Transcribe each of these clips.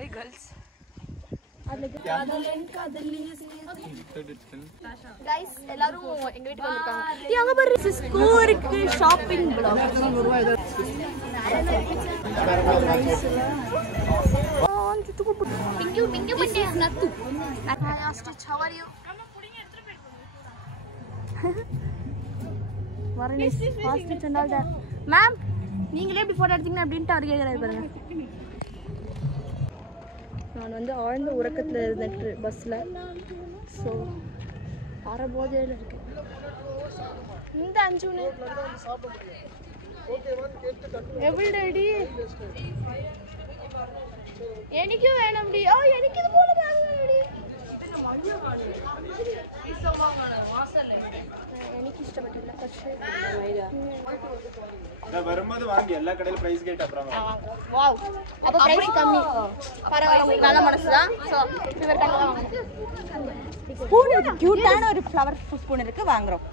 Hi girls. Guys, எல்லாரும் எங்க வீட்டுக்கு வந்திருக்காங்க. அங்க பாரு சிஸ்கோ இருக்கு ஷாப்பிங் ப்ளாக். Thank you பண்ணி நத்து. Hi Stitch, how are you? வரனே ஹாஸ்பிடல் சென்றால் தான். மேம் நீங்களே எப்படி போட்டோ எடுத்தீங்க அப்படினு அவர் கேக்குறாரு பாருங்க. நான் வந்து ஆழ்ந்த உறக்கத்துல இருந்தேன் பஸ்ல. சோ அரபோதையில இருக்கு. இந்த அஞ்சுனே எவ்வளவு டேடி എനിക്ക് വേണംടി ഓ എനിക്ക് ഇതുപോലെ ബാഗ് വേണംടി എനിക്ക് ഇഷ്ടപ്പെട്ടില്ല പക്ഷേ അതാ വരുമ്പോൾ വാങ്ങി എല്ലാ കടയിലും പ്രൈസ് കേട്ട് അപ്പുറം വാവ് அப்ப பிரைஸ் கம்மி பரவாயில்லை நல்ல மனசுதான் சோ இவர் கண்ணா ஸ்பூன் இருக்கு கியூட்டான ஒரு ஃப்ளவர் ஸ்பூன் இருக்கு வாங்குறோம்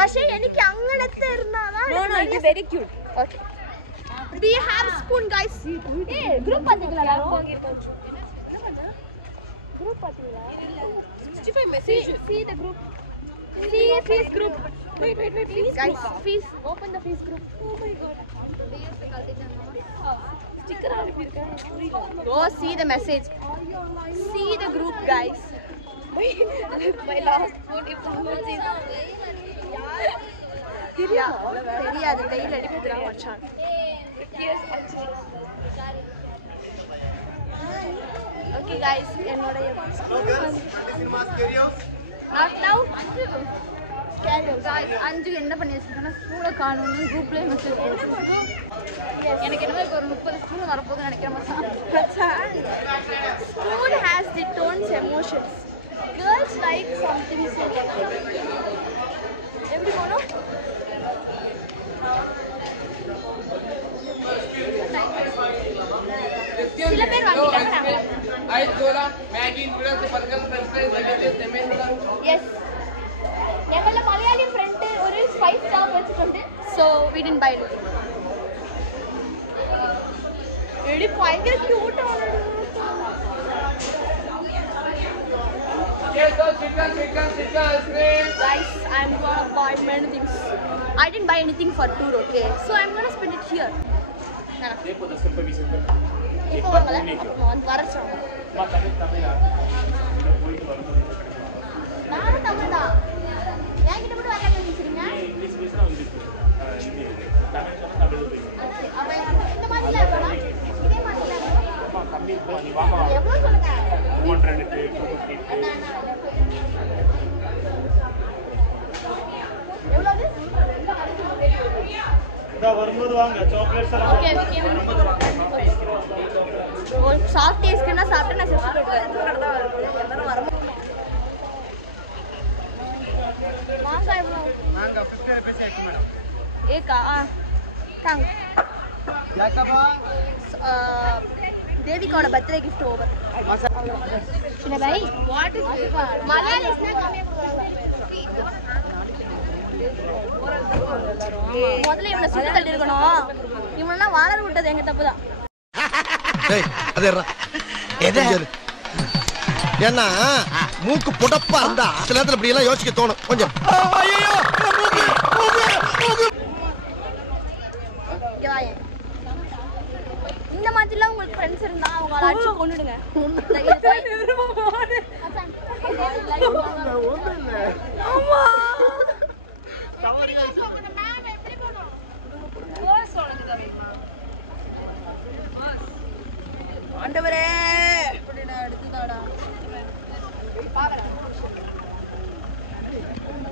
പക്ഷേ എനിക്ക് അങ്ങനത്തെ ഇരുന്നാதான் நோ நோ இது very cute okay we have spoon guys ஏய் group பாத்தீங்களா எல்லாரும் group பாத்தீங்களா 65 message see the group see face group wait please guys please open the face group oh my god sticker அனுப்பி இருக்கேன் go see the message see the group guys my last food if தெரியாது வெயில் அடிக்குதுடா மச்சான் okay guys என்னோட not now guys அஞ்சு என்ன பண்ணி வச்சிருக்கேன்னா ஸ்கூல காணோம்னு குரூப்ல மெசேஜ் போட்டுருக்கோம் எனக்கு என்ன ஒரு 30 ஸ்கூல் வர போகுது நினைக்கிறேன் மச்சான் school has its own emotions girls like something so everyone know சில பேர் வாங்கிட்டாங்க ice cola Maggi noodles burger french fries vegetables lemon yes ഞങ്ങളുടെ മലയാളി ഫ്രണ്ട് ഒരു സ്പൈസ് ഷോപ്പ് വെച്ചിട്ടുണ്ട് so we didn't buy anything എടി ഭയങ്കര ക്യൂട്ട് ആണ് yes chicken ice cream guys I'm gonna buy many things I didn't buy anything for tour okay so I'm gonna spend it here देखो 10 रुपए 20 रुपए இப்போ வாங்கல நான் வரச்சோம் நானும் தமிழ் தான் என்கிட்ட மட்டும் வரல நினைச்சீங்க இங்கிலீஷ் பேசினா இங்கிலீஷ் ஹிந்தி தமிழ் சொன்னா தமிழ் பேசு அவன் இந்த மாதிரி இல்ல இதே மாதிரி இல்ல அம்மா கம்மி நீ வாங்க எவ்வளவு சொல்லுங்க 200 250 எவ்வளவு இதா வரும்போது வாங்க சாக்லேட்ஸ் எல்லாம் ஓகே ஒரு சாஃப்ட் ஐஸ்கிரீம்னா சாப்பிட்டு நான் செத்து போயிடுவேன் எல்லாரும் வர மாங்காய் எவ்வளோ மாங்கா 50 पैसे एक मैडम ஏக்கா தாங்க யாக்கபா தேவிகாவோட பர்த்டே gift ஓவர் சின்ன பாய் வாட் இஸ் மலையாளி ஸ்நாக் கம்மியா கொடுக்குறாங்க முதல்ல இவனை சுத்தி தள்ளி இருக்கணும் இவனெல்லாம் வாழ விட்டது எங்க தப்பு தான் ஏன்னா மூக்கு புடப்பா இருந்தா சில நேரத்துல இப்படி எல்லாம் யோசிக்க தோணும் கொஞ்சம் இந்த மாதிரிலாம் உங்களுக்கு ஃப்ரெண்ட்ஸ் இருந்தா அவங்கள அடிச்சு கொன்னுடுங்க ஆமா ஆண்டவரே இப்படி நான் எடுத்துதாடா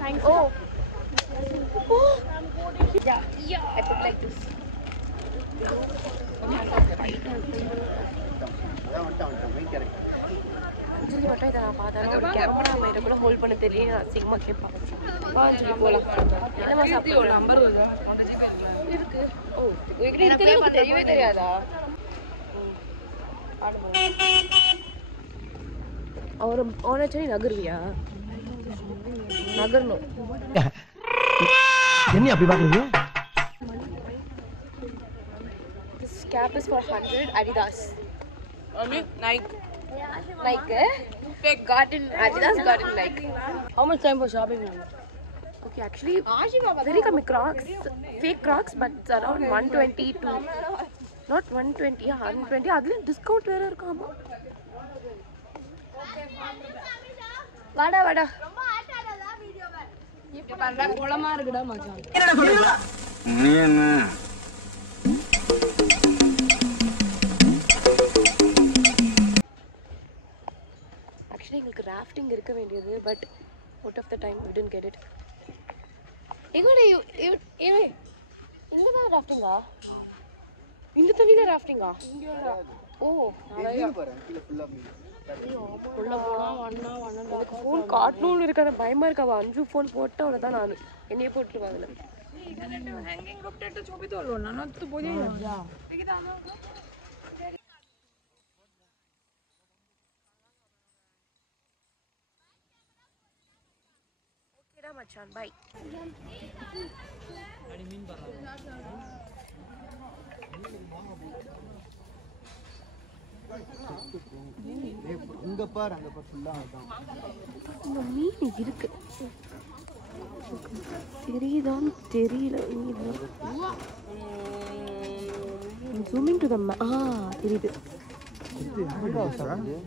தேங்க்ஸ் ஓ yeah I put like this Anjali மட்டும் இதை நான் பார்த்தேன் கேமரா மைரக்குள்ள ஹோல்ட் பண்ண தெரியல அசிங்கமாக கேட்பாங்க அஞ்சலி போகலாம் என்னமா சாப்பிட்டு நம்பர் இருக்கு ஓ எனக்கு தெரியவே தெரியாதா அவனை சரி நகருவியா நகரணும் என்ன அப்படி பாக்குறீங்க This cap is for 100 Adidas Nike. Fake garden. Adidas garden Nike. How much time for shopping? Okay, actually, very common Crocs, fake Crocs, but it's around 120 to not 120, yeah, 120. Adle discount where irukama. Vada. Romba aata adala video ba. Ipo parra kolama irukda machan. Enna solra? Nee enna? Actually, engalku rafting irukka vendiyadhu, but out of the time we didn't get it. Engode you inga da rafting ah? இந்த தண்ணில ராஃப்டிங்கா? ஓ நிறைய கீழ ஃபுல்லா வண்ணா phone காட்டணும் இருக்காத பயமா இருக்கா. 5 ஃபோன் போட்டா அவ்வளவுதான். நான் என்னைய போட்டுருவா அதுல. ஹேங்கிங் ரொட்டேட் ছবি তো হলো না না তো বোঝাই না। ஓகேடா மச்சான் பை. இங்க பாரு அங்க பாரு ஃபுல்லா அதான். இந்த மீன் இருக்கு. தெரியுதான்னு தெரியல. ஜூமிங் டு தி தெரியுது.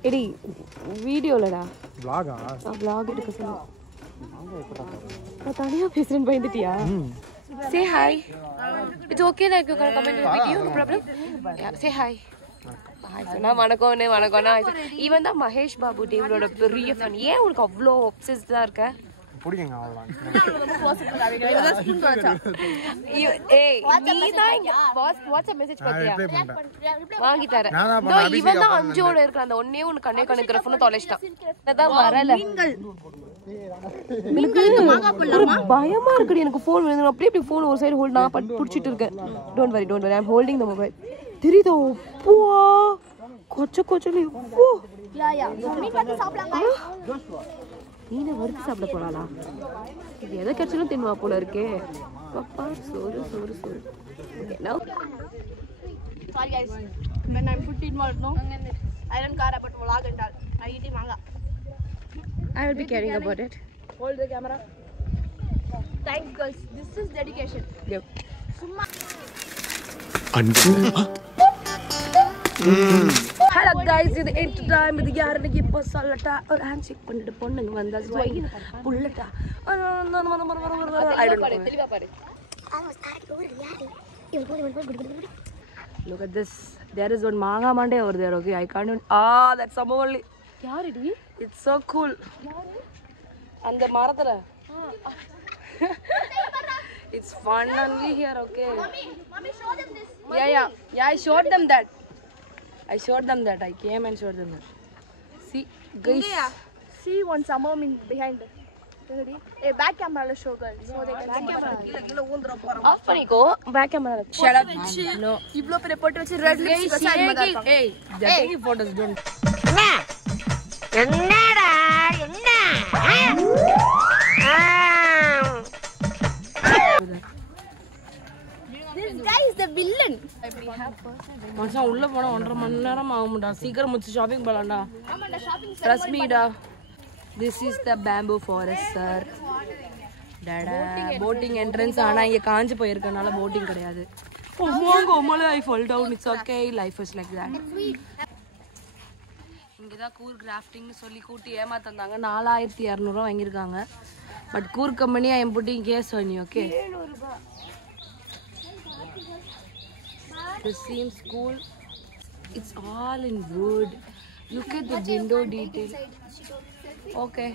எடி வீடியோலடா. vlog-ஆ? vlog எடுக்க சொல்லு. நான் தனியா பேசுறேன்னு பயந்துட்டியா? Say hi. It's okay that you can comment in the video, no problem. Yeah, say hi. Hi, சொன்னா வணக்கம்னா இவன் தான் மகேஷ் பாபு டேவிடோட பெரிய ஃபேன். ஏன் உனக்கு அவ்வளோ ஒப்சஸ்டா இருக்க? புடிங்க அவ்வளவுதான். ஏய் நீ தான் வாட்ஸ்அப் மெசேஜ் பாத்தியா? வாங்கி தரேன். இவன் தான் அஞ்சோட இருக்க. அந்த ஒண்ணே ஒன்னு கண்ணே கணக்குற ஃபோன் தொலைச்சிட்டான். அதான் வரல. பயமா இருக்குடி எனக்கு ஃபோன் வேணும். அப்படியே ஃபோன் ஒரு சைடு ஹோல்ட் நான் பிடிச்சிட்டு இருக்கேன். Don't worry I am holding the Mobile. தெரியுதா? அப்பா கொச்சலி. ஓ யா மீன் வந்து சாப்பிடலாங்க. மீனை வறுத்து சாப்பிட போறாளா? இது எதை கிடைச்சாலும் தின்னுவா போல இருக்கே. பாப்பா சோறு. Okay, now. Sorry guys, when I'm 15 months no, I don't care about vlog and all. I eat manga. I will be caring about it. Hold the camera. Thanks girls. This is dedication. Yep. Summa. Hello guys, இது எட் time. இது யாருன்னு இப்ப சொல்லட்டா. ஒரு hand shake பண்ணிட்டு பொண்ணுங்க வந்தா swine புல்லட்டா. I don't know. தெளிவா பாரு. Look at this. There is one manga Monday over there. Okay, I can't even. That's Samavali. யாருடி? It's so cool. யாரு? அந்த மரத்துல. It's fun only here, okay. Mommy, show them this. Yeah, I showed them that. I came and showed them that. See, guys. Yeah. See one summer mean behind. Ready? Hey, back camera la show girls. So they can see. Kila oondra poram. Off paniko. Back camera la. Shut up. No. Ivlo pere potu vechi red lips ka sign madar. Hey, taking photos don't. என்னடா? This guy is the villain. மச்சான் உள்ள போனா 1.5 மணி நேரம் ஆகும்டா. சீக்கிரம் முடிச்சு shopping போலாம்டா. ஆமாடா shopping Trust me டா. This is the bamboo forest sir. டடா boating entrance. ஆனா இங்க காஞ்சு போயிருக்கனால boating கிடையாது. ஓமோங்க I fall down. It's okay. Life is like that. இங்கதான் கூர் கிராஃப்டிங்னு சொல்லி கூட்டி ஏமாத்தந்தாங்க. 4200 வாங்கியிருக்காங்க. பட் கூர் company I am putting case on you, okay? This seems cool. It's all in wood. Look at the window detail. Okay.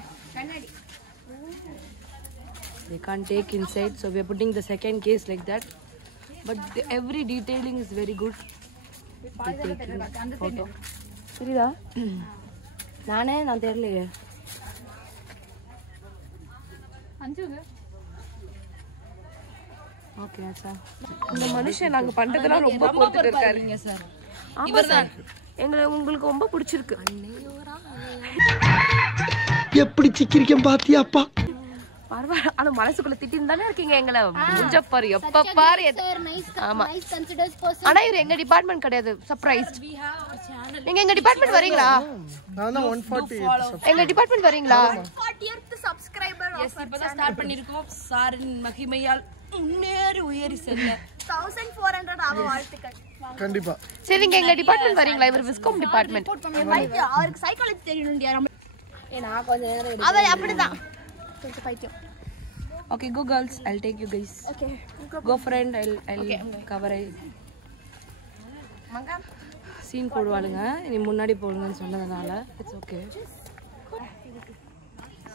They can't take inside, so we are putting the second case like that. But every detailing is very good. Photo. சரிடா? நான் தெரியலையே. Okay sir. இந்த மனுஷன் நாங்க பண்றதெல்லாம் ரொம்ப பொறுத்துட்டு இருக்காருங்க sir. ஆமா சார். உங்களுக்கு ரொம்ப பிடிச்சிருக்கு. எப்படி சிக்கிரிக்கம் பாத்தியாப்பா? பரவாயில்ல. ஆனா மனசுக்குள்ள திட்டின்னு தானே இருக்கீங்க எங்களை முடிஞ்ச பாரு எப்ப பாரு. ஆமா ஆனா இவர் எங்க டிபார்ட்மெண்ட் கிடையாது. சர்ப்ரைஸ்ட். நீங்க எங்க டிபார்ட்மெண்ட் வரீங்களா? நான் தான் 140 எங்க டிபார்ட்மெண்ட் வரீங்களா? 40th subscriber எஸ் இப்பதான் ஸ்டார்ட் பண்ணிருக்கோம். சாரின் மகிமையால் முன்னேறி உயரி செல்ல 1400 ஆக வாழ்த்துக்கள். கண்டிப்பா. சரி நீங்க எங்க டிபார்ட்மெண்ட் வரீங்களா? இவர் விஸ்காம் டிபார்ட்மெண்ட். அவருக்கு சைக்காலஜி தெரியணும்டியா. நான் கொஞ்ச நேரம் அவ அப்படிதான் கொஞ்சம் பைத்தியம். Okay, go girls. I'll take you guys. Okay. Go friend. I'll cover it. மங்கா சீன் போடுவாளுங்க. நீ முன்னாடி போடுங்கன்னு சொன்னதனால இட்ஸ் ஓகே.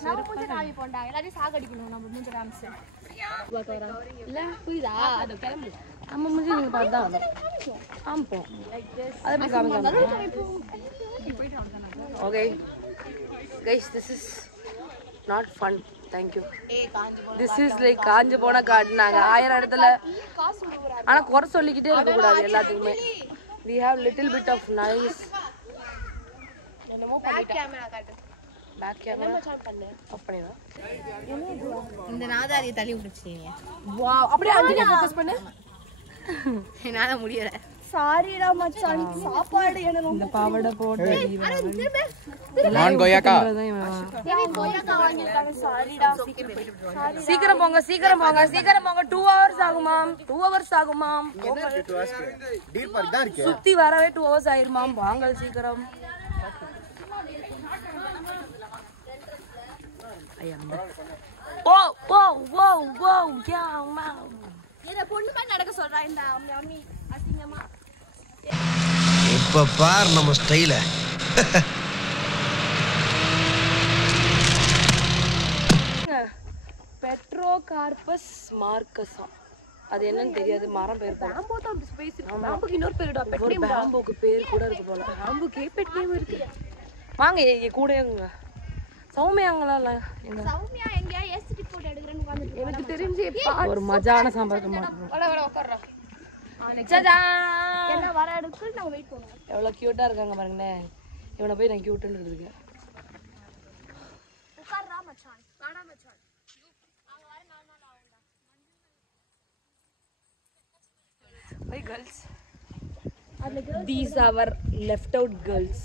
நம்ம மூஞ்ச காமி போண்டா. எல்லாரும் சாகடிக்கணும் நம்ம மூஞ்ச காமிச்சு. இல்ல புரியுதா? அது கிளம்பு. நம்ம மூஞ்சி நீங்க பார்த்தா ஆம்போ. அது எப்படி காமிங்க? Okay. Guys, this is not fun. Thank you. This is like காஞ்சு போன காட்டுனாங்க 1000 இடத்துல. ஆனா குறை சொல்லிக்கிட்டே இருக்க கூடாது எல்லாத்துக்குமே. We have little bit of nice. Back camera காட்டு. பேக் கேமரா அப்படினா இந்த நாதாரியை தள்ளி விட்டுச்சீங்க. வாவ் அப்படியே அஞ்சலியை ஃபோக்கஸ் பண்ணு. என்னால முடியல. சாரிடா மச்சான் சாப்பாடு என்ன இந்த பாவடை போட்டு நான் கோயாக்கா தேவி கோயாக்கா வாங்கிட்டாங்க. சாரிடா சீக்கிரம் போங்க சீக்கிரம் போங்க சீக்கிரம் போங்க. 2 hours ஆகுமாம். 2 hours ஆகுமாம். டீர் பார்க் தான் இருக்கு. சுத்தி வரவே 2 hours ஆயிருமாம். வாங்க சீக்கிரம். ஓ ஓ ஓ ஓ யா மா இத பொண்ணு மாதிரி நடக்க சொல்றா இந்த அம்மி அசிங்கமா. இப்ப பார் நம்ம ஸ்டைல. பெட்ரோகார்பஸ் மார்க்கஸா அது என்னன்னு தெரியாது. மரம் பேர் பாம்போ தான் ஸ்பேஸ். பாம்புக்கு இன்னொரு பேருடா. பெட்ரோல் பாம்புக்கு பேர் கூட இருக்கு போல. பாம்புக்கு பெட்ரோல் இருக்கு. வாங்க எங்க கூடங்க. சௌமியாங்களா எங்க சௌமியா எங்க ஏசிடி போட்டு எடுக்கறேன்னு உட்கார்ந்து எனக்கு தெரிஞ்சு ஒரு மஜான சம்பவம் மாட்டோம். வர வர உட்கார்றா. சஜா என்ன வர எடுக்கு நான் வெயிட் பண்ணுங்க. எவ்வளவு கியூட்டா இருக்காங்க பாருங்களே. இவனை போய் நான் கியூட்னு இருக்கேன். உட்கார்றா மச்சான். வாடா மச்சான். அங்க வர நார்மலா ஆவுடா. Hi girls. These are our left out girls.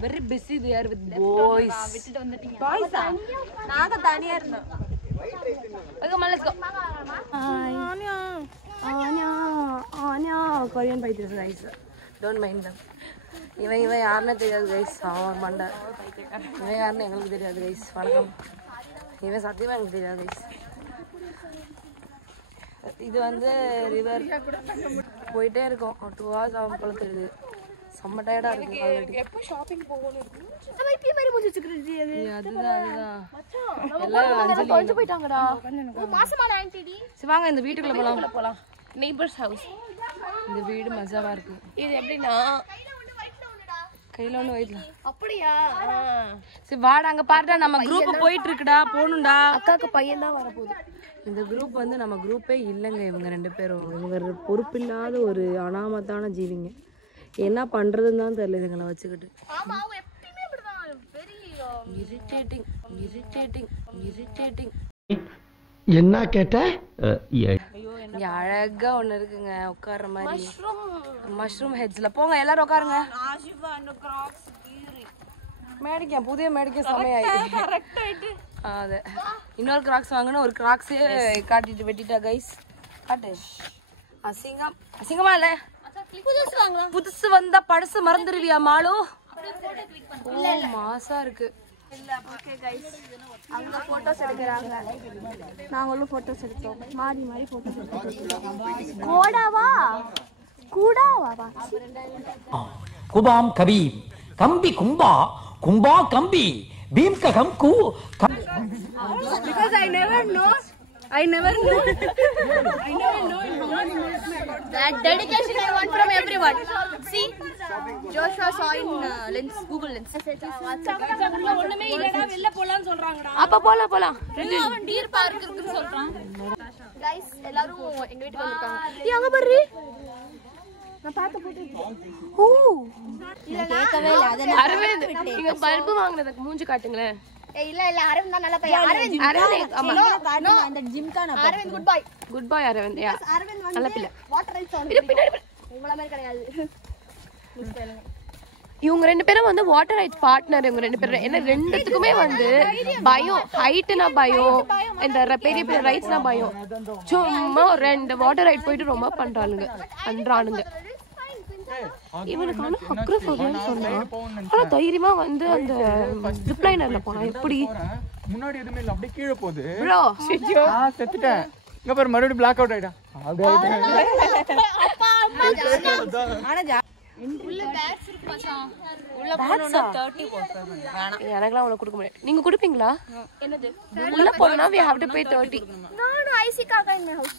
Very busy they are with boys. விட்டுட்டு வந்துட்டீங்க. Boys நாங்க தனியா இருந்தோம். Okay, let's go. Anya. Anya. Anya. Korean பைத்தியம் guys. Don't mind them. இவன் யாருன்னு தெரியாது guys. அவன் மண்டை. இவன் யாருன்னு எங்களுக்கு தெரியாது guys. வணக்கம். இவன் சத்தியமா எனக்கு தெரியாது guys. இது வந்து ரிவர் போயிட்டே இருக்கோம். 2 hours ஆகும் போல தெரியுது. செம்ம டயர்டா இருக்கு. எப்போ ஷாப்பிங் போகணும் இருக்கு. நம்ம இப்படி மாதிரி மூஞ்சி வச்சுக்கிறது அது. அதுதான் எல்லாம் அஞ்சலி கொஞ்சம் போய்ட்டாங்கடா. மாசமான ஆன்டிடி. சரி வாங்க இந்த வீட்டுக்குள்ள போலாம். Neighbours house. இந்த வீடு மஜாவா இருக்கு. இது எப்படின்னா கையில ஒண்ணு வைக்கல. அப்படியா? சரி வாடா அங்க பாருடா நம்ம குரூப் போயிட்டு இருக்குடா. போணும்டா. அக்காக்கு பையன் தான் வர போகுது. இந்த குரூப் வந்து நம்ம குரூப்பே இல்லைங்க. இவங்க 2 பேரும் இவங்க பொறுப்பில்லாத ஒரு அனாமத்தான ஜீவிங்க. என்ன பண்றதுன்னு தான் தெரியல இதுங்களை வச்சுக்கிட்டு. ஆமா அவங்க எப்பவுமே இப்படிதான். Very irritating. என்ன கேட்ட? இங்க அழகா ஒண்ணு இருக்குங்க உட்கார்ற மாதிரி. மஷ்ரூம் ஹெட்ஸ்ல போங்க எல்லாரும் உட்காருங்க. மேடிக்க புதிய மேடிக்க சமையாயிட்டு. அது இன்னொரு கிராக்ஸ் வாங்கினா ஒரு கிராக்ஸே காட்டிட்டு வெட்டிட்டா கைஸ். காட்டு அசிங்கமா இல்ல. புதுசு வந்தா பழசு மறந்துடுவியா மாலு? மாசா இருக்கு. ஓகே गाइस அங்க போட்டோஸ் எடுக்கறாங்க. நாங்களும் போட்டோஸ் எடுத்தோம். மாறி போட்டோஸ் எடுத்தோம். கோடாவா குபாம் கபீம் கம்பி கும்பா கும்பா கம்பி beam ka gamku because I never know that dedication I want from everyone. See Joshua saw in lens Google lens. ஒண்ணுமே இல்லடா வெளிய போலாம் சொல்றாங்கடா. அப்ப போலாம் அவன் டீர் பார்க் இருக்குன்னு சொல்றான். गाइस எல்லாரும் எங்க வீட்டுக்கு வந்திருக்காங்க. அங்க பாரு நான் பாத்து போட்டு. ஓ இல்ல கேக்கவே இல்ல. அத அரவிந்த் நீங்க பல்பு வாங்குனதுக்கு மூஞ்சி காட்டுங்களே. இல்ல அரவிந்த் தான் நல்ல பையன். அரவிந்த் ஆமா அந்த ஜிம்கான அரவிந்த் குட் பாய். குட் பாய் அரவிந்த். அரவிந்த் நல்ல வந்து பிள்ளை. வாட்டர் ரைட்ஸ் வந்து உங்கள மாதிரி கிடையாது. இவங்க 2 பேரும் வந்து வாட்டர் ரைட்ஸ் பார்ட்னர். இவங்க 2 பேரும் என்ன ரெண்டுத்துக்குமே வந்து பயம். ஹைட்னா பயம், இந்த பெரிய பெரிய ரைட்ஸ்னா பயம். சும்மா 2 வாட்டர் ரைட் போயிட்டு ரொம்ப பண்றானுங்க. இவனுக்கு ஆனா அக்ரஃபோபியான்னு சொன்னா ஆனா தைரியமா வந்து அந்த ஜிப்லைனர்ல போனா எப்படி முன்னாடி எதுவுமே இல்ல அப்படியே கீழே போகுது. ப்ரோ செத்துட்டேன். இங்க பாரு மறுபடியும் பிளாக் அவுட் ஆயிட்டா. உள்ள பேட்ஸ் இருக்கு மச்சான். உள்ள போறோம்னா 30 எனக்குலாம் அவ்வளவு கொடுக்க முடியாது. நீங்க கொடுப்பீங்களா? என்னது உள்ள போறோம்னா we have to pay 30. நானு ஐசி காக்கா in my house.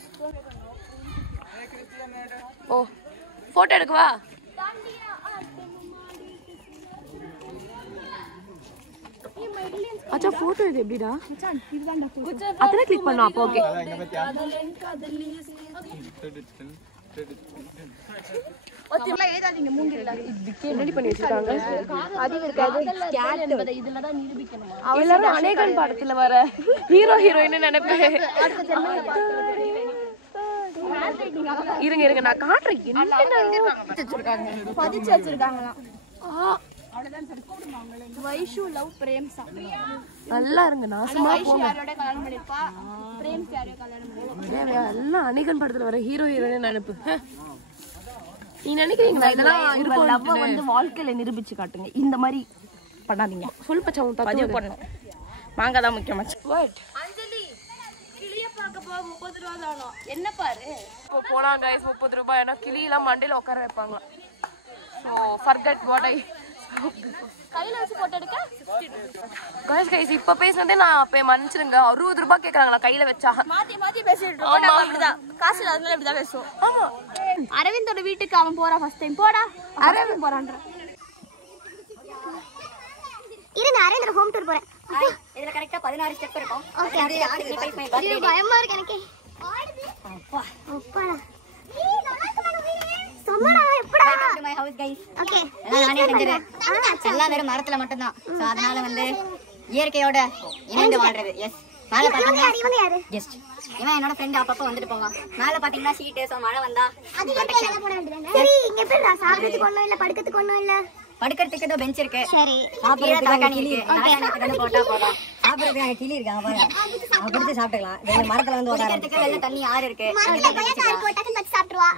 ஓ போட்டோ எடுக்கவா? அச்சா போட்டோ இது எப்படிடா? அதெல்லாம் கிளிக் பண்ணா அப்போ ஓகே. ரெடி பண்ணி வச்சிருக்காங்க. எல்லாரும் அநேகன் படத்துல வர ஹீரோயின் நினைப்பேன். இருங்க நான் காட்டுறேன். என்ன பதிச்சு வச்சிருக்காங்களாம். வைஷு லவ் பிரேம்சா. நல்லா இருங்க நாசமா போங்க. யாரோட கல்யாணம் பண்ணிருப்பா? பிரேம்ஸ் யாரோட கல்யாணம் பண்ணிருப்பா? எல்லாம் அநேகன் படத்துல வர ஹீரோயின் நினைப்பு. நீ நினைக்கிறீங்களா இதெல்லாம் இருக்கும்? லவ் வந்து வாழ்க்கையில நிரூபிச்சு காட்டுங்க. இந்த மாதிரி பண்ணாதீங்க. சொல் பச்சா உன் பதிவு பண்ணணும். மாங்காய் தான் முக்கியம். வாட் அஞ்சலி கிளிய பார்க்க போ 30 ரூபாய் தானோ. என்ன பாரு இப்போ போலாம் गाइस 30 ரூபாய். ஏன்னா கிளியெல்லாம் மண்டையில உட்கார வைப்பாங்க. ஸோ ஃபர்கெட் வாட் ஐ கையில வச்சு போட்டோ எடுக்க 60 ரூபாய். गाइस இப்போ பேசினதே நான் அப்போ மன்னிச்சிருங்க. 60 ரூபாய் கேக்குறாங்களா கையில வச்சா? மாத்தி பேசிட்டு இருக்கோம். நம்ம அப்படிதான் காசு இல்லாதனால இப்படிதான் பேசுவோம். ஆமா அரவிந்தோட வீட்டுக்கு அவன் போறான் ஃபர்ஸ்ட் டைம். போடா அரவிந்த் போறான்ற. இருங்க அரவிந்தோட ஹோம் டூர் போறேன். இதுல கரெக்ட்டா 16 ஸ்டெப் இருக்கும். ஓகே அது இது பயமா இருக்கு எனக்கு. அப்பா அப்பா சம்மரா எப்படா welcome to my house guys. Okay எல்லாம் நானே செஞ்சறேன். எல்லாம் வெறும் மரத்துல மட்டும் தான். சோ அதனால வந்து இயற்கையோட இணைந்து வாழ்றது. எஸ் மேல பாத்தீங்கன்னா இவங்க யாரு? கெஸ்ட். இவன் என்னோட ஃப்ரெண்ட். அப்பப்ப வந்துட்டு போவான். மேல பாத்தீங்கன்னா சீட். சோ மழை வந்தா அது ஏன் போட வேண்டியதானே? சரி இங்க எப்படிடா சாப்பிடுறதுக்கு ஒண்ணும் இல்ல, படுக்கிறதுக்கு ஒண்ணும் இல்ல. படுக்கிறதுக்கு ஏதோ பெஞ்ச் இருக்கு. சரி சாப்பிடுறதுக்கு தலகாணி இருக்கு. தலகாணிக்கு வந்து போட்டா போதும். சாப்பிடுறதுக்கு அங்க கிளி இருக்கு. பாருங்க அவங்க பிடிச்சு சாப்பிட்டுக்கலாம். இந்த மரத்துல வந்து குடிக்கிறதுக்கு வெள்ள தண்ணி ஆறு இருக்கு. டக்குன்னு வச்சு சாப்பிடுவா.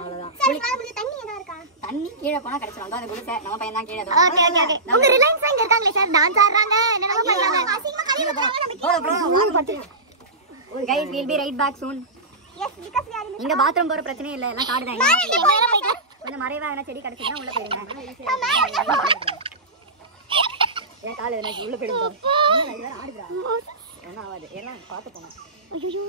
சரி மேல தண்ணி ஏதா இருக்கா? தண்ணி கீழ போனா கிடைச்சிரும். அது குடிச்ச நம்ம பையன் தான் கீழ. Okay okay okay. உங்க ரிலையன்ஸ் இங்க இருக்காங்களே சார், டான்ஸ் ஆடுறாங்க என்னென்னமோ பண்றாங்க. அசிங்கமா கழிவு போறாங்க. நம்ம கீழ ப்ரோ வாங்க பாத்துங்க. Guys we'll be right back soon. yes because we are in இங்க பாத்ரூம் போற பிரச்சனை இல்ல. எல்லாம் காடு தான். கொஞ்சம் மறைவான செடி கிடைச்சா உள்ள போயிருங்க. ஏன் கால் என்ன உள்ள போயிடுங்க. என்ன ஆடுறா? என்ன ஆவாது. எல்லாம் பாத்து போங்க. ஐயோ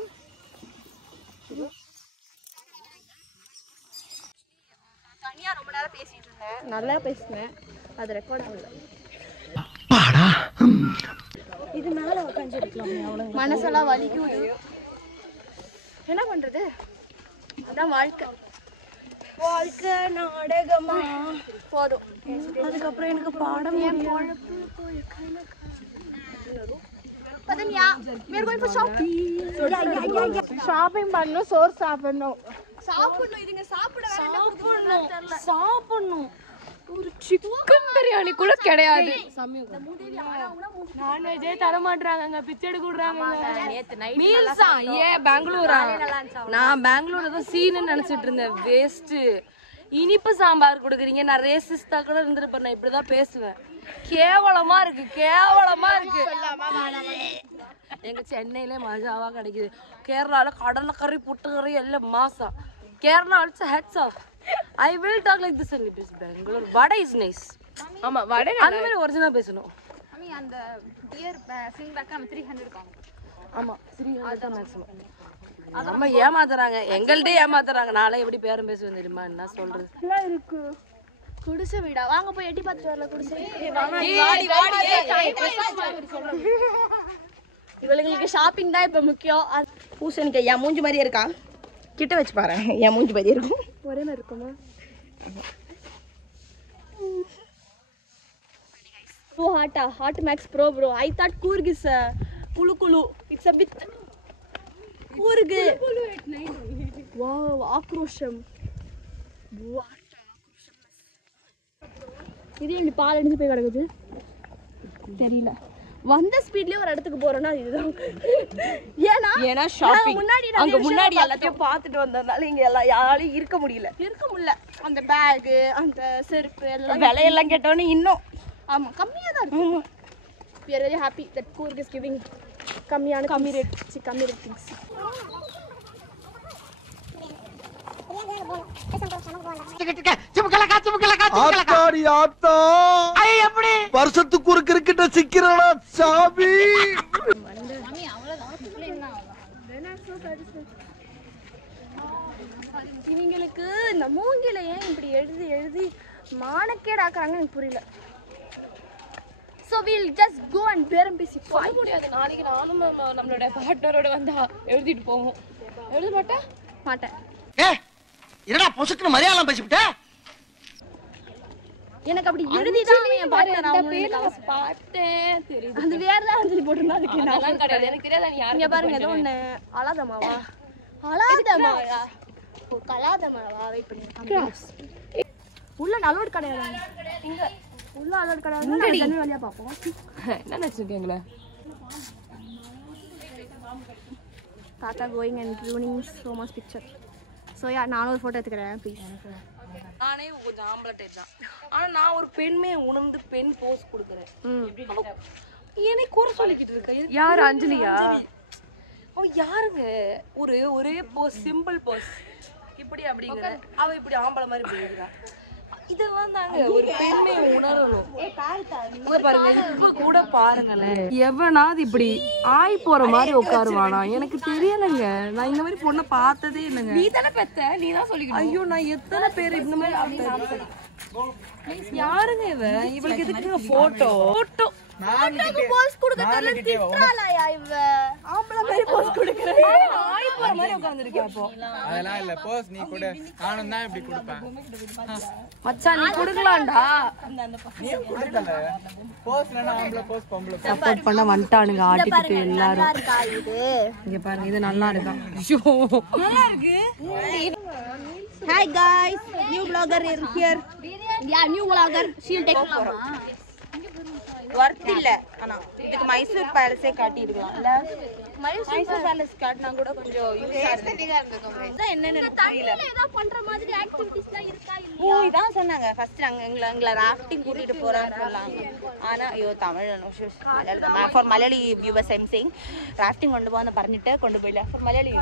தனியா ரொம்ப நேரம் பேசிட்டு இருந்தேன். நல்லா பேசினேன். அது ரெக்கார்ட் ஆகல. பாடா இது மேல உட்கார்ந்து இருக்கலாம். மனசெல்லாம் வலிக்குது. என்ன பண்றது? அதான் வாழ்க்கை. வாழ்க்கை நாடகமா போதும். அதுக்கப்புறம் எனக்கு பாடம் பதன்யா we are going for shopping. Shopping பண்ணனும், சோறு சாப்பிடணும். இதுங்க சாப்பிட வேற என்ன கொடுக்கணும் தெரியல. சாப்பிடணும். ஒரு சிக்கன் பிரியாணி கூட கிடையாது. நான்வெஜ்ஜே தர மாட்டாங்க. பிச்சை எடுக்க விடுறாங்க. மீல்ஸா? ஏன் பெங்களூரா? நான் பெங்களூர்ல தான் சீன்னு நினைச்சிட்டு இருந்தேன். வேஸ்ட். இனிப்பு சாம்பார் கொடுக்குறீங்க. நான் ரேசிஸ்டா கூட இருந்திருப்பேன். நான் இப்படிதான் பேசுவேன். கேவலமா இருக்கு, கேவலமா இருக்கு. எங்க சென்னையிலே மஜாவா கிடைக்குது. கேரளால கடலைக்கறி புட்டுக்கறி எல்லாம் மாசா. Kerala also hats off. I will talk like this in Bangalore. Vada is nice. ஆமா வடை அந்த மாதிரி ஒரிஜினலா பேசணும். அம்மி அந்த பியர் ஸ்விங் பேக் நம்ம 300 காணும். ஆமா 300 தான் மேக்ஸிமம். நம்ம ஏமாத்துறாங்க. எங்கள்ட்டே ஏமாத்துறாங்க. நாளை எப்படி பேரம் பேசுவேன் தெரியுமா? என்ன சொல்றது? எல்லாம் இருக்கு. குடிசை வீடா? வாங்க போய் எட்டி பார்த்துட்டு வரல குடிசை. இவங்களுக்கு ஷாப்பிங் தான் இப்ப முக்கியம். பூசணிக்காய் என் மூஞ்சி மாதிரியே இருக்கா? கிட்ட வச்சு பாரு. என் மூஞ்சி மாதிரியே இருக்கும். ஒரே மாதிரி இருக்குமா? Oh, Hot Max Pro, bro. I thought Coorg is Kulu. It's a bit Coorg. Kulu at night. Wow, Akrosham. What? இது எங்க பால் அடிச்சு போய் கிடக்குது தெரியல வந்த ஸ்பீட்லயே ஒரு இடத்துக்கு போறோம்னா இதுதான் ஏன்னா ஷாப்பிங் முன்னாடி எல்லாத்தையும் பார்த்துட்டு வந்ததால இங்க எல்லாம் யாராலையும் இருக்க முடியல அந்த பேக் அந்த செருப்பு எல்லாம் விலையெல்லாம் கேட்டோன்னே இன்னும் ஆமா கம்மியா தான் இருக்கு we are very happy that Coorg is giving கம்மி ரேட் things வருஷத்துக்கு ஒரு கிரிக்கெட்ட சிக்கிறடா சாமி இவங்களுக்கு இந்த மூங்கில ஏன் இப்படி எழுதி மானக்கேடாக்குறாங்க எனக்கு புரியல So we'll just go and பேரம் பேசி போக முடியாது நாளைக்கு நானும் நம்மளோட பார்ட்னரோட வந்தா எழுதிட்டு போவோம் எழுத மாட்டேன் என்னடா பொசுக்குன்னு மரியாதை பேசிவிட்ட எனக்கு அப்படி எழுதிதான் என் பார்ட்னர் நான் பார்த்தேன் தெரியுது அது வேற தான் எழுதி போட்டுனா அதுக்கு அதெல்லாம் கிடையாது எனக்கு தெரியாத நீ இங்க பாருங்க ஏதோ ஒண்ணு அலாதமாவா கலாதமாவா வெயிட் பண்ணி உள்ள நல்லோட் கிடையாது இங்க உள்ள அலோட் கிடையாது ஜன்னல் வழியா பாப்போம் என்ன நினைச்சிருக்கீங்களா தாத்தா going and running so much picture so நானும் ஒரு போட்டோ எடுத்துக்கிறேன் ப்ளீஸ் நானே கொஞ்சம் ஆம்பளை டைப் தான் ஆனா நான் ஒரு பெண்மே உணர்ந்து பெண் போஸ் கொடுக்குறேன் என்னை கூற சொல்லிக்கிட்டு இருக்க யார் அஞ்சலியா அவ யாருங்க ஒரே போஸ் சிம்பிள் போஸ் இப்படி அப்படிங்கிற அவ இப்படி ஆம்பளை மாதிரி போயிருக்கா இதெல்லாம் தாங்க ஒரு பெண்மை உணரணும் பாருங்க கூட பாருங்களேன் எவனாவது இப்படி ஆய் போற மாதிரி உட்காருவானா எனக்கு தெரியலங்க நான் இந்த மாதிரி பொண்ணை பார்த்ததே இல்லைங்க நீ தானே பெத்த நீ தான் சொல்லிக்கணும் ஐயோ நான் எத்தனை பேர் இந்த மாதிரி யாருங்க இவளுக்கு எதுக்கு போட்டோ போஸ் கொடுக்க தெரியல திட்றாளாயா இவ ஆம்பளை மாதிரி போஸ் கொடுக்கறேன் ஆய் போற மாதிரி உட்கார்ந்திருக்கே அப்போ அதெல்லாம் இல்ல போஸ் நீ கூட நானும் தான் இப்படி கொடுப்பேன் மச்சான் நீ கொடுக்கலாம்டா நீ கொடுக்கல போஸ்லனா ஆம்பளை போஸ் பொம்பளை சப்போர்ட் பண்ண வந்துட்டானுங்க ஆட்டிக்கிட்டு எல்லாரும் இங்க பாருங்க இது நல்லா இருக்கா ஐயோ நல்லா இருக்கு Hi guys, new vlogger here. Yeah, new vlogger. She'll take Worth இல்ல ஆனா இதுக்கு மைசூர் பேலஸே காட்டி இருக்கலாம்ல மைசூர் பேலஸ் காட்டினா கூட கொஞ்சம் யூஸா இருக்கும் என்னன்னு தெரியல ஏதா பண்ற மாதிரி ஆக்டிவிட்டீஸ்லாம் இருக்கா இல்ல ஓ இதான் சொன்னாங்க ஃபர்ஸ்ட் நாங்க எங்களை ராஃப்டிங் கூட்டிட்டு போறோம்னு சொன்னாங்க ஆனா ஐயோ Tamil for Malayali viewers I'm saying rafting கொண்டு போய் പറഞ്ഞിട്ട് கொண்டுപോയില്ല ஃபார் மலையாளி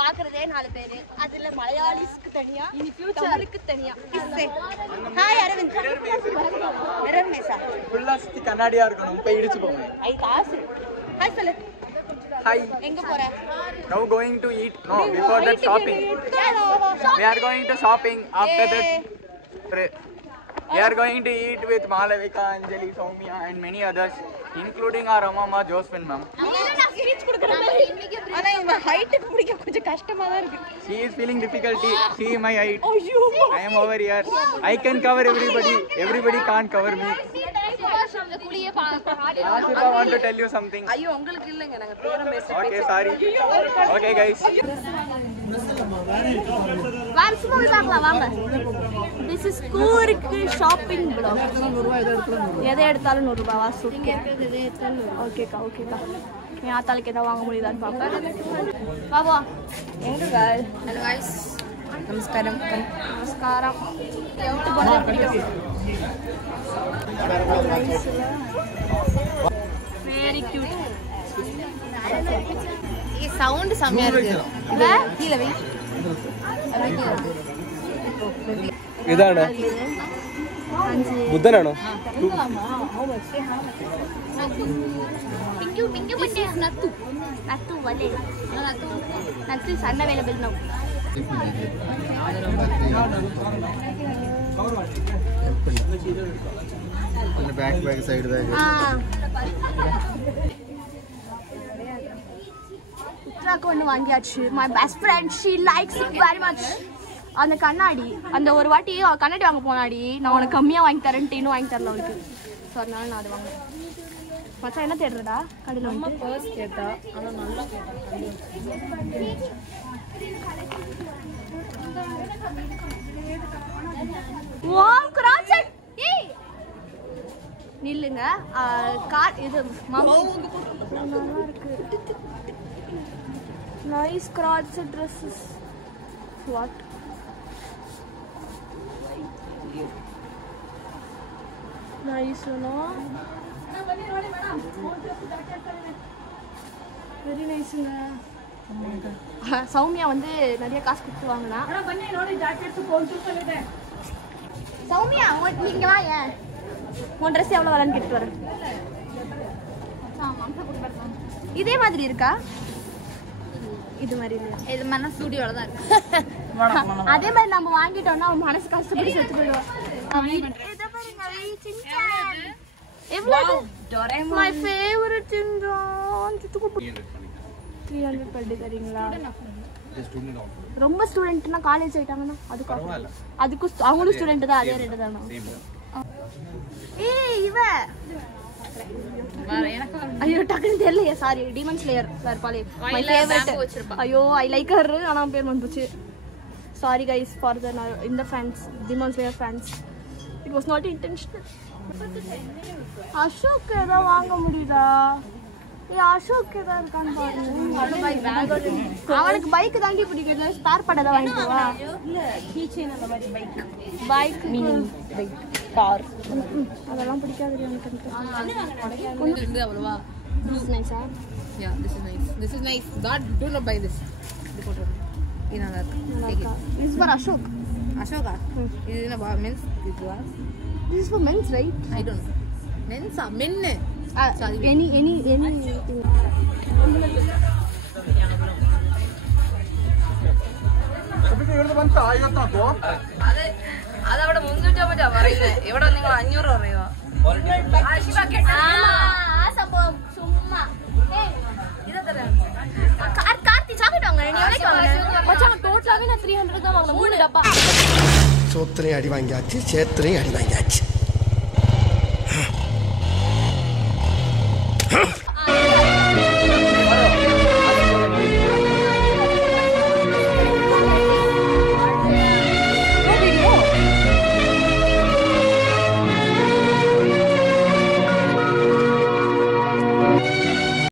பாக்குறதே 4 பேர் அதுல மலையாளிஸ்க்கு தனியா இனி ஃபியூச்சருக்கு தனியா ஹாய் அரவிந்த் மிரர் மேசா ஃபுல்லா சுத்தி கண்ணாடியா இருக்கணும் போய் இடிச்சு போங்க ஐ காசு ஹாய் சொல்லு ஹாய் எங்க போற now going to eat no before that shopping we are going to shopping after that we are going to eat with Malavika, Anjali, Soumya and many others including our mama Josephine ma'am நான் speech கொடுக்கற மாதிரி இன்னைக்கு ஆனா இந்த height பிடிக்க கொஞ்சம் கஷ்டமா தான் இருக்கு she is feeling difficulty see my height I am over here I can cover everybody can't cover me அந்த குளியே பாடி Asifa want to tell you something ஐயோ உங்களுக்கு இல்லங்க நாங்க பேரம் பேச okay sorry okay guys வாங்க சும்மா பார்க்கலாம் வாங்க this is Coorg shopping vlog எதை எடுத்தாலும் 100 ரூபாய் வாசு ஓகேக்கா என் ஆத்தாளுக்கு எதாவது வாங்க முடியுதான்னு பார்ப்பேன் பாபா எங்க गाइस ஹலோ गाइस நமஸ்காரம் வெரி கியூட் ഈ സൗണ്ട് സമയം ഇருக்கு கீழ வை ഇതാണ് ബുദ്ധനാണോ Pingu pasti natu wale. Natu is unavailable now. back side bag. உத்ராக்கு ஒன்று வாங்கியாச்சு. My best friend, she likes it very much. அந்த கண்ணாடி அந்த ஒரு வாட்டி கண்ணாடி வாங்க போனாடி நான் உனக்கு கம்மியாக வாங்கி தரேன்ட்டு இன்னும் வாங்கி தரல அவளுக்கு ஸோ அதனால நான் அது வாங்கினேன். மச்சான் என்ன தேடுறடா கடையில்? அம்மா பர்ஸ் கேட்டா, ஆனால் நல்லா கேட்டா. நில்லுங்க. கார் இது நல்லா இருக்கு. நைஸ் கிராட்ச் ட்ரெஸ்ஸஸ். வாட் நைஸ் வெரி நைஸுங்க. சௌமியா வந்து நிறைய காசு கொடுத்து வாங்கினா. சௌமியா நீங்க வா, ஏன் உன் ட்ரெஸ் எவ்வளோ வரேன்னு கேட்டு வரேன். இதே மாதிரி இருக்கா? இது மாதிரி இல்லையா? இது மாதிரி ஸ்டூடியோவில் தான் இருக்கு. அதே மாதிரி நம்ம வாங்கிட்டோம்னா அவன் மனசு கஷ்டப்பட்டு செத்து போயிடுவான். My favorite சின்ரான் 300 per day தரீங்களா? ரொம்ப ஸ்டூடெண்ட்னா காலேஜ் ஆயிட்டாங்கன்னா அதுக்கு அவங்களும் ஸ்டூடெண்ட் தான், அதே ரேட்டு தானா? ஏய் இவ ஐயோ டக்குன்னு தெரியலையே, சாரி. டீமன் ஸ்லேயர் வேற பாலே மை ஃபேவரட். ஐயோ ஐ லைக் ஹர், ஆனா பேர் வந்துச்சு. சாரி கைஸ் ஃபார் த இந்த fans, demon slayer fans. It was not intentional. Ashok ஏதோ வாங்க முடியுதா? அசோக் ஏதா இருக்கான்னு பாருங்க. அவனுக்கு பைக் தாண்டி பிடிக்கல, ஸ்பேர் பார்ட் ஏதாவது வாங்கிக்குவா? பைக் மீனிங் பைக் கார் அதெல்லாம் பிடிக்காது எனக்கு. அவ்வளவா This is nice, huh? Yeah, this is nice. This is nice. Do not buy this. இது நல்லா இருக்கு. This is for Ashok. Ashoka. இது என்ன men's இதுவா? This is for men's, right? I don't know. Men's ah men. Any അതവിടെ 300 മറ്റാ പറയുന്നത്. എവിടെ നിങ്ങൾ 500 പറയുക? സംഭവം ചുമ്മാ கார்த்தி சாக்லேட் வாங்க. நீ எவ்வளவுக்கு வாங்குன? மச்சான் டோட்டலாவே நான் 300 தான் வாங்குனேன். 3 டப்பா. சோத்திரையும் அடி வாங்கியாச்சு, சேத்திரையும் அடி வாங்கியாச்சு.